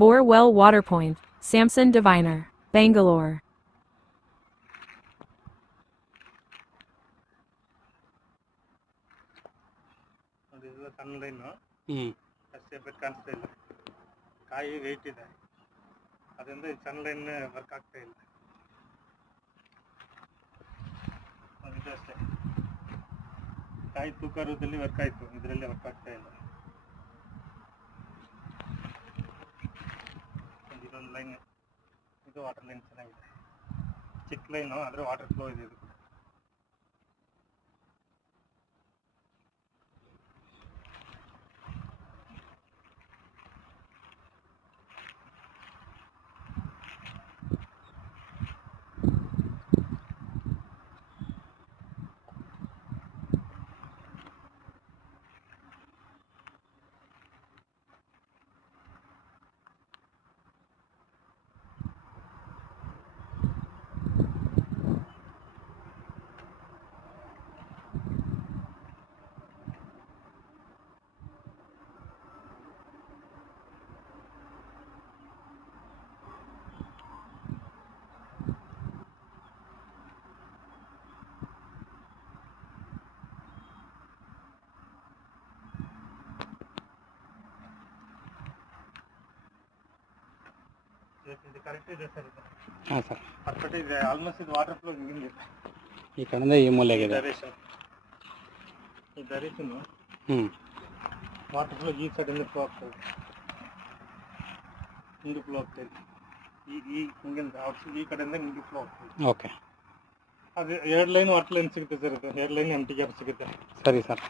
Borewell Water Point, Samson Diviner, Bangalore. ಇದೆಲ್ಲ ಸಣ್ಣ line ಹ್ಞೂ ಅಷ್ಟೇ ಕಾಣಿಸ್ತಾ ಇಲ್ಲ. ಕಾಯಿ ವೆಯ್ಟ್ ಇದೆ, ಅದರಿಂದ ಈ ಸಣ್ಣ ಲೈನ್ ವರ್ಕ್ ಆಗ್ತಾ ಇಲ್ಲ. ಇದು ಅಷ್ಟೇ, ಕಾಯಿ ತೂಕ ರೂಪದಲ್ಲಿ ವರ್ಕ್ ಆಯಿತು, ಇದರಲ್ಲಿ ವರ್ಕ್ ಆಗ್ತಾ ಇಲ್ಲ. ಇದೊಂದು ಲೈನ್, ಇದು ವಾಟರ್ ಲೈನ್ ಚೆನ್ನಾಗಿದೆ, ಚಿಕ್ಕ ಲೈನು ಆದರೆ ವಾಟರ್ ಫ್ಲೋ ಇದೆ. ಇದು ಇದು ಕರೆಕ್ಟ್ ಇದೆ ಸರ್, ಇದು ಹಾಂ ಸರ್. ಪರ್ಫೆಕ್ಟ್ ಇದೆ, ಆಲ್ಮೋಸ್ಟ್ ಇದು ವಾಟರ್ ಫ್ಲೋ ಹಿಂಗಿದೆ. ಈ ಕಡೆಯಿಂದ ಈ ಮೂಲೆಯಾಗಿದೆ. ಈ ಡೈರೆಕ್ಷನು ಹ್ಞೂ ವಾಟರ್ ಫ್ಲೋ ಈ ಸೈಡಿಂದ ಫ್ಲೋ ಆಗ್ತದೆ, ಹಿಂಗೆ ಫ್ಲೋ ಆಗ್ತಾಯಿದೆ. ಈ ಹಿಂಗಿಂದ ಈ ಕಡೆಯಿಂದ ಹಿಂಗೆ ಫ್ಲೋ ಆಗ್ತದೆ. ಓಕೆ, ಅದು 2 ಲೈನ್ ವಾಟರ್ ಲೈನ್ ಸಿಗುತ್ತೆ ಸರ್, ಇದು 2 ಲೈನ್ ಎಂಟಿ ಗ್ಯಾಪ್ ಸಿಗುತ್ತೆ. ಸರಿ ಸರ್.